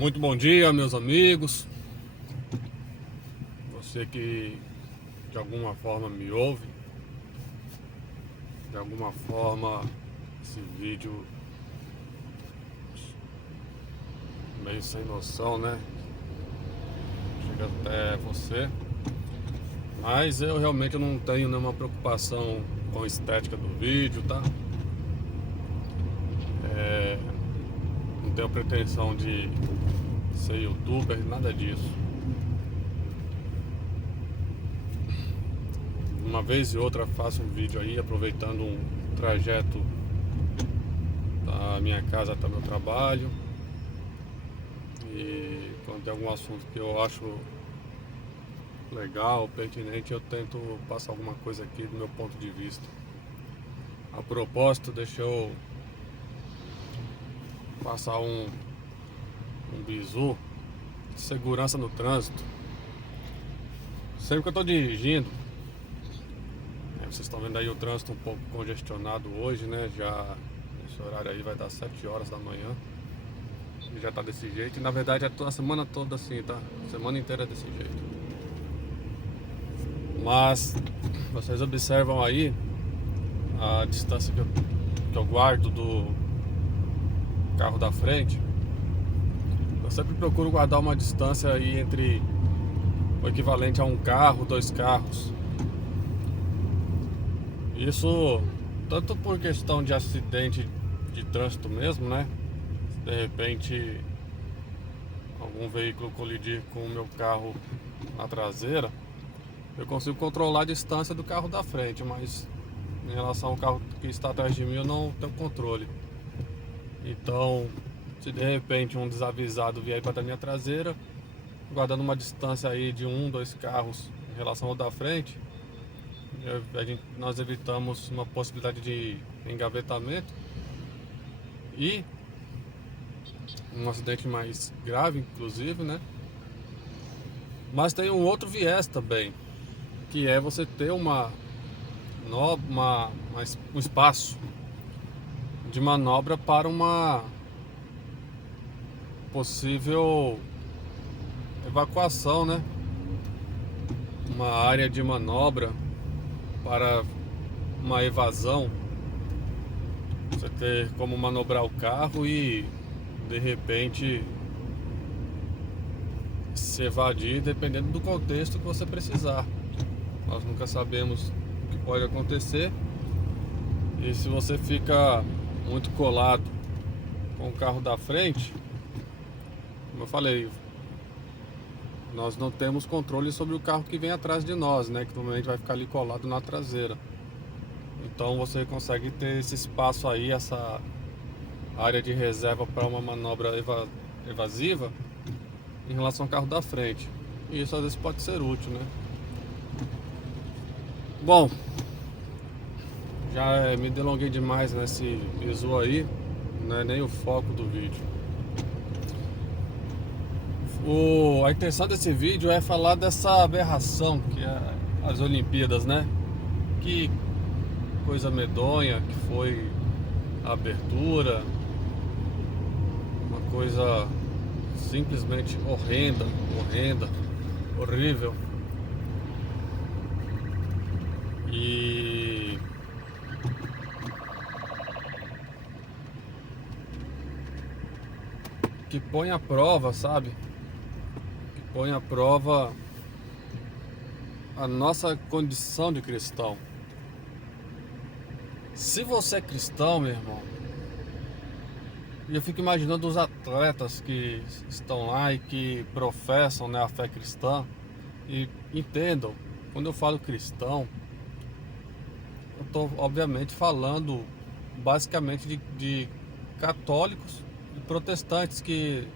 Muito bom dia, meus amigos. Você que de alguma forma me ouve, de alguma forma esse vídeo meio sem noção, né? Chega até você. Mas eu realmente não tenho nenhuma preocupação com a estética do vídeo, tá? Não tenho pretensão de ser youtuber, nada disso. Uma vez e outra faço um vídeo aí aproveitando um trajeto da minha casa até o meu trabalho. E quando tem algum assunto que eu acho legal, pertinente, eu tento passar alguma coisa aqui do meu ponto de vista. A propósito, deixa eu passar um bizu de segurança no trânsito. Sempre que eu estou dirigindo, vocês estão vendo aí o trânsito um pouco congestionado hoje, né? Já esse horário aí vai dar 7 horas da manhã. E já tá desse jeito. E na verdade é a semana toda assim, tá? A semana inteira é desse jeito. Mas vocês observam aí a distância que eu guardo do carro da frente. Eu sempre procuro guardar uma distância aí entre o equivalente a um carro, 2 carros. Isso tanto por questão de acidente de trânsito mesmo, né? Se de repente algum veículo colidir com o meu carro na traseira, eu consigo controlar a distância do carro da frente, mas em relação ao carro que está atrás de mim eu não tenho controle. Então, se de repente um desavisado vier para a minha traseira, guardando uma distância aí de 1, 2 carros em relação ao da frente, nós evitamos uma possibilidade de engavetamento e um acidente mais grave, inclusive, né? Mas tem um outro viés também, que é você ter um espaço de manobra para uma possível evacuação, né? Uma área de manobra para uma evasão. Você ter como manobrar o carro e de repente se evadir, dependendo do contexto que você precisar. Nós nunca sabemos o que pode acontecer. E se você fica muito colado com o carro da frente, como eu falei, nós não temos controle sobre o carro que vem atrás de nós, né? Que normalmente vai ficar ali colado na traseira. Então você consegue ter esse espaço aí, essa área de reserva para uma manobra evasiva em relação ao carro da frente. E isso às vezes pode ser útil, né? Bom, já me delonguei demais nesse bizu aí, não é nem o foco do vídeo. A intenção desse vídeo é falar dessa aberração que é as Olimpíadas, né? Que coisa medonha que foi a abertura, uma coisa simplesmente horrenda, horrível. E que põe à prova, sabe? Que põe à prova a nossa condição de cristão. Se você é cristão, meu irmão, eu fico imaginando os atletas que estão lá e que professam, né, a fé cristã. E entendam, quando eu falo cristão, eu estou obviamente falando basicamente de católicos e protestantes que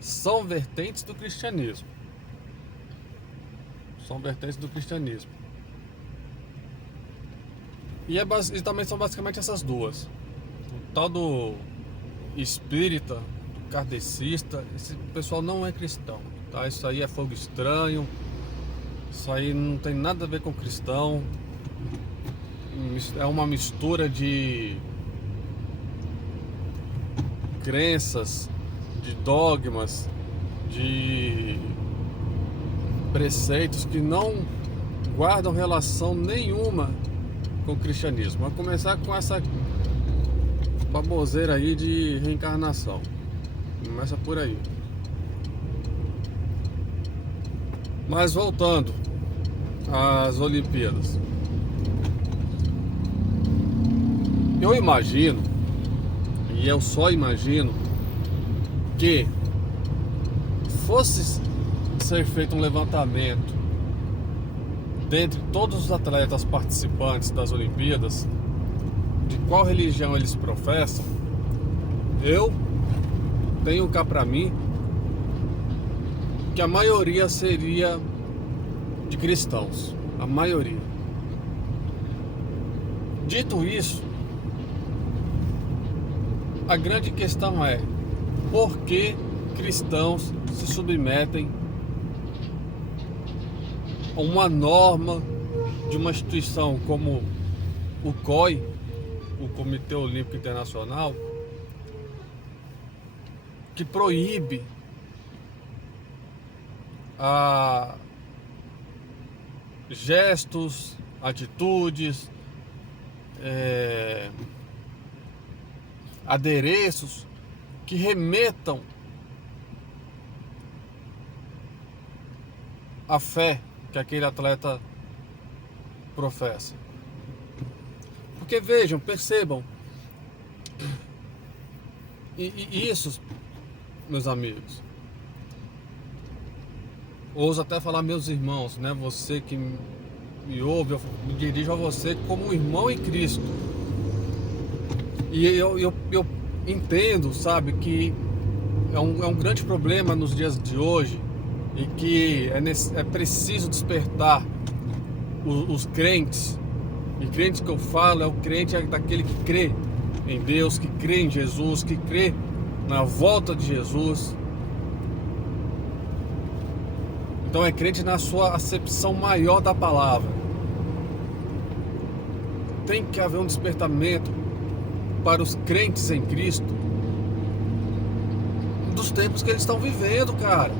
são vertentes do cristianismo. São vertentes do cristianismo. E também são basicamente essas duas. O tal do espírita, do kardecista, esse pessoal não é cristão, tá? Isso aí é fogo estranho. Isso aí não tem nada a ver com cristão. É uma mistura de crenças, de dogmas, de preceitos que não guardam relação nenhuma com o cristianismo. Vamos começar com essa baboseira aí de reencarnação. Começa por aí. Mas voltando às Olimpíadas, eu imagino, e eu só imagino, que fosse ser feito um levantamento dentre todos os atletas participantes das Olimpíadas, de qual religião eles professam, eu tenho cá pra mim que a maioria seria de cristãos, a maioria. Dito isso, a grande questão é: por que cristãos se submetem a uma norma de uma instituição como o COI, o Comitê Olímpico Internacional, que proíbe gestos, atitudes, adereços que remetam à fé que aquele atleta professa. Porque vejam, percebam, e isso, meus amigos, ouso até falar meus irmãos, né? Você que me ouve, eu me dirijo a você como um irmão em Cristo. E eu entendo, sabe, que é um grande problema nos dias de hoje, e que é preciso despertar os crentes. E crente que eu falo é o crente daquele que crê em Deus, que crê em Jesus, que crê na volta de Jesus. Então é crente na sua acepção maior da palavra. Tem que haver um despertamento para os crentes em Cristo dos tempos que eles estão vivendo, cara,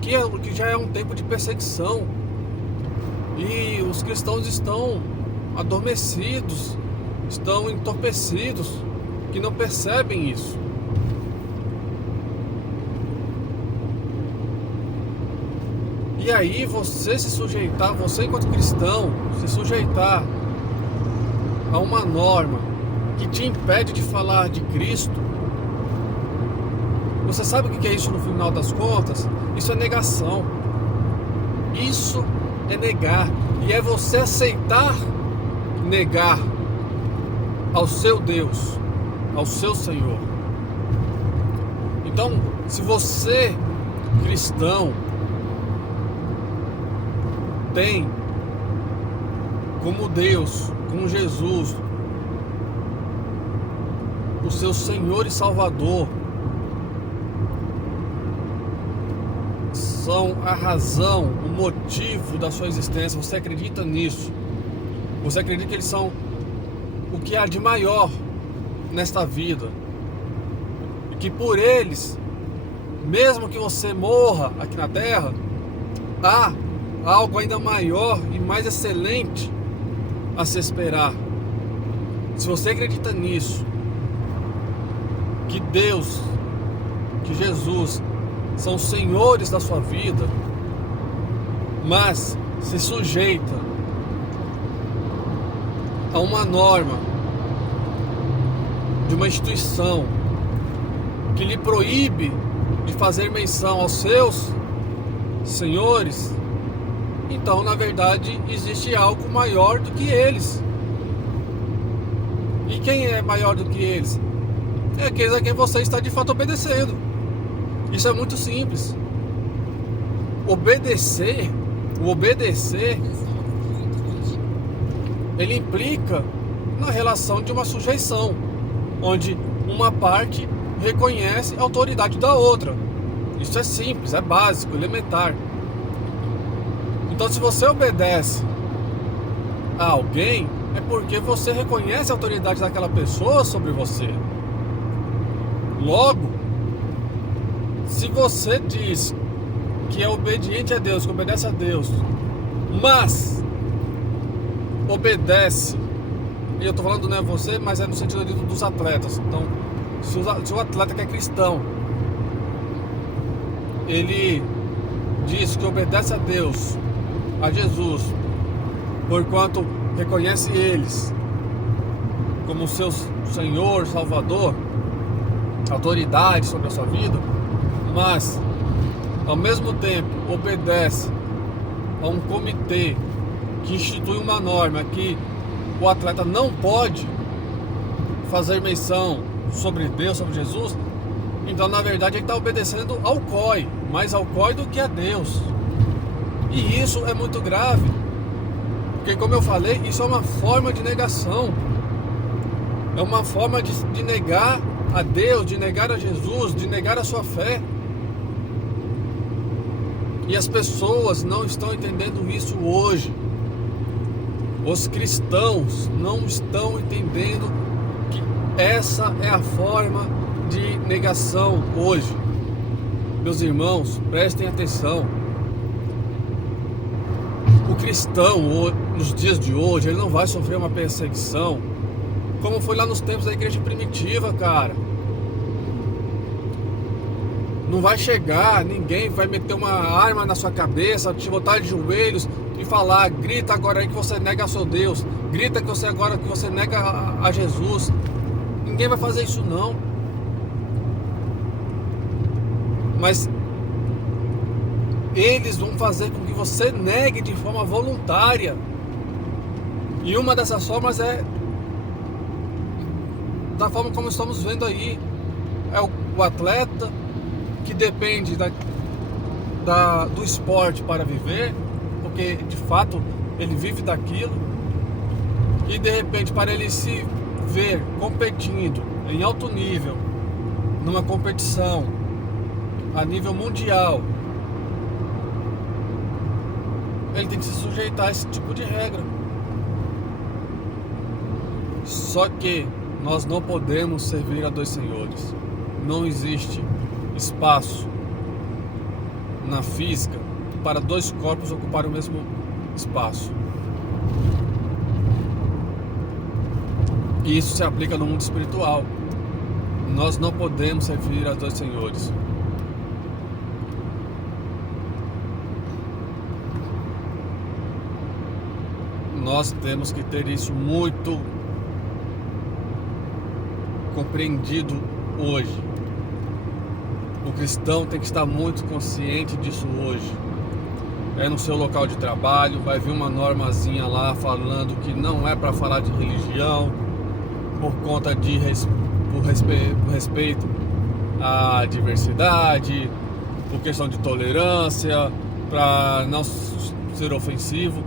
que já é um tempo de perseguição, e os cristãos estão adormecidos, estão entorpecidos, que não percebem isso. E aí você enquanto cristão, se sujeitar a uma norma que te impede de falar de Cristo, você sabe o que é isso no final das contas? Isso é negação. Isso é negar. E é você aceitar negar ao seu Deus, ao seu Senhor. Então, se você, cristão, tem como Deus, como Jesus, o seu Senhor e Salvador, são a razão, o motivo da sua existência, você acredita nisso, você acredita que eles são o que há de maior nesta vida, e que por eles, mesmo que você morra aqui na terra, há algo ainda maior e mais excelente a se esperar. Se você acredita nisso, que Deus, que Jesus são senhores da sua vida, mas se sujeita a uma norma de uma instituição que lhe proíbe de fazer menção aos seus senhores, então na verdade existe algo maior do que eles. E quem é maior do que eles? É aqueles a quem você está de fato obedecendo. Isso é muito simples. O obedecer, ele implica na relação de uma sujeição, onde uma parte reconhece a autoridade da outra. Isso é simples, é básico, elementar. Então, se você obedece a alguém, é porque você reconhece a autoridade daquela pessoa sobre você. Logo, se você diz que é obediente a Deus, que obedece a Deus, mas obedece, e eu tô falando não é você, mas é no sentido dos atletas. Então, se o atleta que é cristão, ele diz que obedece a Deus, a Jesus, porquanto reconhece eles como seu Senhor, Salvador, autoridade sobre a sua vida, mas ao mesmo tempo obedece a um comitê que institui uma norma que o atleta não pode fazer menção sobre Deus, sobre Jesus, então na verdade ele está obedecendo ao COI, mais ao COI do que a Deus. E isso é muito grave, porque como eu falei, isso é uma forma de negação, é uma forma de negar a Deus, de negar a Jesus, de negar a sua fé. E as pessoas não estão entendendo isso hoje. Os cristãos não estão entendendo que essa é a forma de negação hoje. Meus irmãos, prestem atenção. O cristão, nos dias de hoje, ele não vai sofrer uma perseguição como foi lá nos tempos da igreja primitiva, cara. Não vai chegar, ninguém vai meter uma arma na sua cabeça, te botar de joelhos e falar, grita agora aí que você nega a seu Deus, grita que você agora que você nega a Jesus. Ninguém vai fazer isso não. Mas eles vão fazer com que você negue de forma voluntária. E uma dessas formas é da forma como estamos vendo aí. É o atleta que depende do esporte para viver, porque de fato ele vive daquilo, e de repente para ele se ver competindo em alto nível, numa competição a nível mundial, ele tem que se sujeitar a esse tipo de regra. Só que nós não podemos servir a dois senhores. Não existe espaço na física para dois corpos ocuparem o mesmo espaço. E isso se aplica no mundo espiritual. Nós não podemos servir a dois senhores. Nós temos que ter isso muito compreendido hoje. O cristão tem que estar muito consciente disso hoje. É no seu local de trabalho, vai vir uma normazinha lá falando que não é para falar de religião, por conta de por respeito à diversidade, por questão de tolerância, para não ser ofensivo.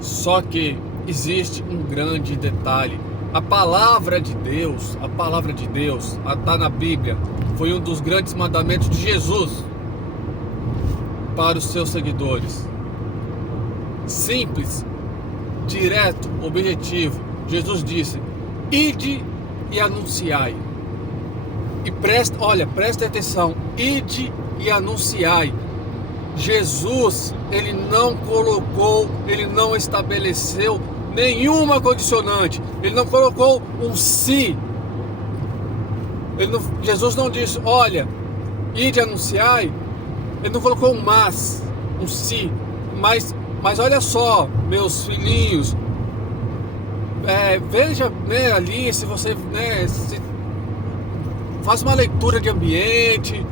Só que existe um grande detalhe. A palavra de Deus está na Bíblia, foi um dos grandes mandamentos de Jesus para os seus seguidores. Simples, direto, objetivo. Jesus disse: ide e anunciai. E presta atenção, ide e anunciai. Jesus, ele não colocou, ele não estabeleceu nenhuma condicionante, ele não colocou um se. Jesus não disse, olha, ide anunciai. Ele não colocou um mas, um se. Mas olha só, meus filhinhos, veja, né, ali, se você, né, faz uma leitura de ambiente,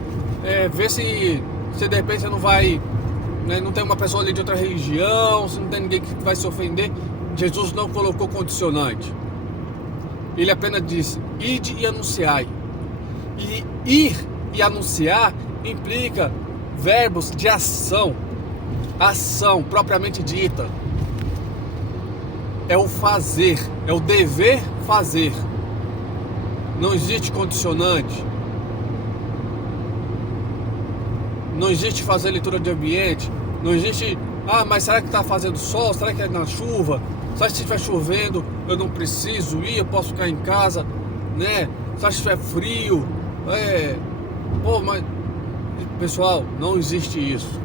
vê se de repente você não vai, né, não tem uma pessoa ali de outra religião, se não tem ninguém que vai se ofender. Jesus não colocou condicionante. Ele apenas disse, ide e anunciai. E ir e anunciar implica verbos de ação. Ação propriamente dita. É o fazer, é o dever fazer. Não existe condicionante. Não existe fazer leitura de ambiente. Não existe, mas será que está fazendo sol? Será que é na chuva? Será que se estiver chovendo eu não preciso ir? Eu posso ficar em casa, né? Será que estiver frio? Mas Pessoal, não existe isso.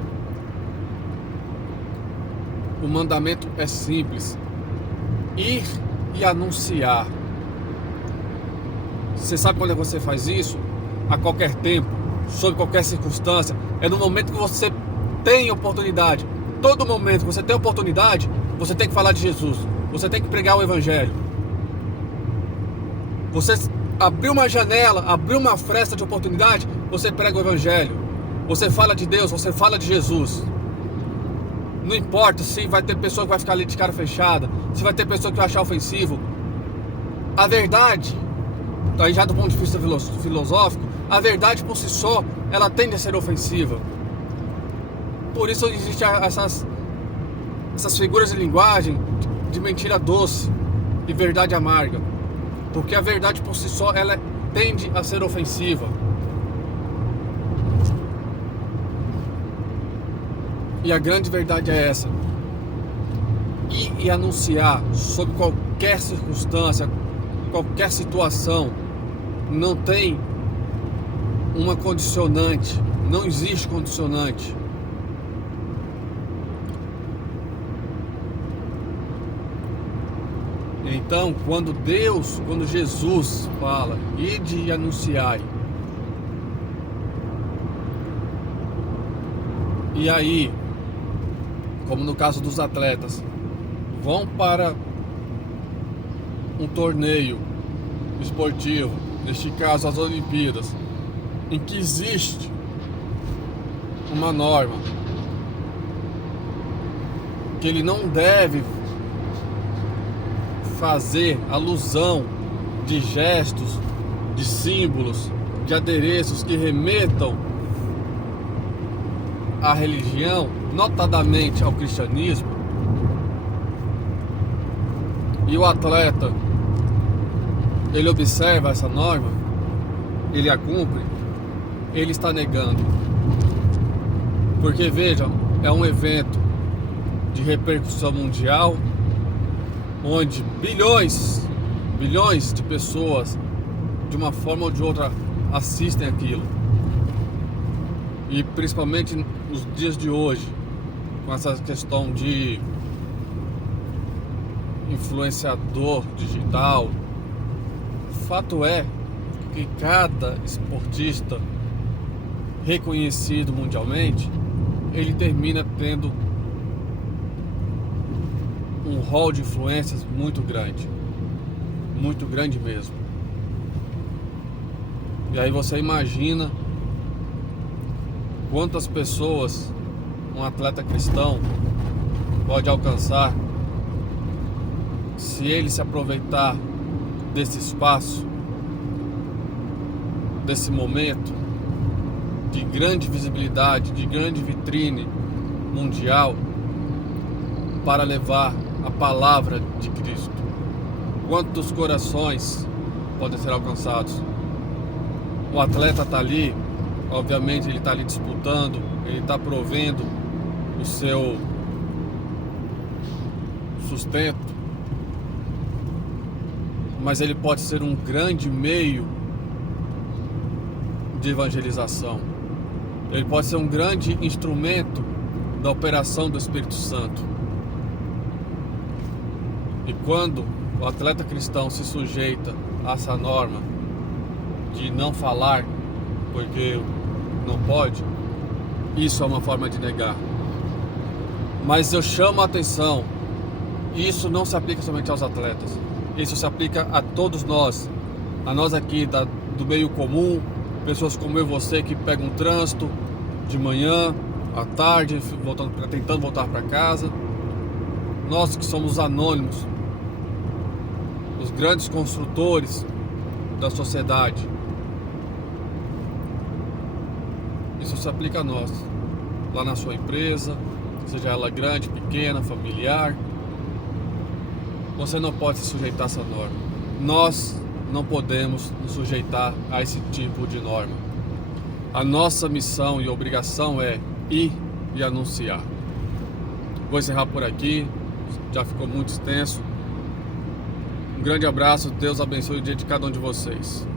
O mandamento é simples: ir e anunciar. Você sabe quando você faz isso? A qualquer tempo, sob qualquer circunstância. É no momento que você tem oportunidade. Todo momento que você tem oportunidade, você tem que falar de Jesus. Você tem que pregar o Evangelho. Você abriu uma janela, abriu uma fresta de oportunidade, você prega o Evangelho. Você fala de Deus, você fala de Jesus. Não importa se vai ter pessoa que vai ficar ali de cara fechada, se vai ter pessoa que vai achar ofensivo. A verdade, aí já do ponto de vista filosófico, a verdade por si só, ela tende a ser ofensiva. Por isso existem essas figuras de linguagem de mentira doce e verdade amarga. Porque a verdade por si só, ela tende a ser ofensiva. E a grande verdade é essa: ir e anunciar sob qualquer circunstância, qualquer situação. Não tem uma condicionante, não existe condicionante. Então, quando Jesus fala, ide e anunciai, e aí, como no caso dos atletas, vão para um torneio esportivo, neste caso as Olimpíadas, em que existe uma norma que ele não deve fazer alusão de gestos, de símbolos, de adereços que remetam à religião, notadamente ao cristianismo, e o atleta ele observa essa norma, ele a cumpre, ele está negando. Porque vejam, é um evento de repercussão mundial, onde bilhões de pessoas, de uma forma ou de outra, assistem aquilo. E principalmente nos dias de hoje, com essa questão de influenciador digital, o fato é que cada esportista reconhecido mundialmente, ele termina tendo um rol de influências muito grande mesmo. E aí você imagina quantas pessoas um atleta cristão pode alcançar se ele se aproveitar desse espaço, desse momento de grande visibilidade, de grande vitrine mundial, para levar a palavra de Cristo. Quantos corações podem ser alcançados? O atleta está ali, obviamente ele está ali disputando, ele está provendo o seu sustento, mas ele pode ser um grande meio de evangelização. Ele pode ser um grande instrumento da operação do Espírito Santo. E quando o atleta cristão se sujeita a essa norma de não falar porque não pode, isso é uma forma de negar. Mas eu chamo a atenção, isso não se aplica somente aos atletas, isso se aplica a todos nós, a nós aqui do meio comum, pessoas como eu e você que pegam um trânsito de manhã, à tarde, tentando voltar para casa, nós que somos anônimos, os grandes construtores da sociedade. Isso se aplica a nós, lá na sua empresa, seja ela grande, pequena, familiar. Você não pode se sujeitar a essa norma. Nós não podemos nos sujeitar a esse tipo de norma. A nossa missão e obrigação é ir e anunciar. Vou encerrar por aqui, já ficou muito extenso. Um grande abraço, Deus abençoe o dia de cada um de vocês.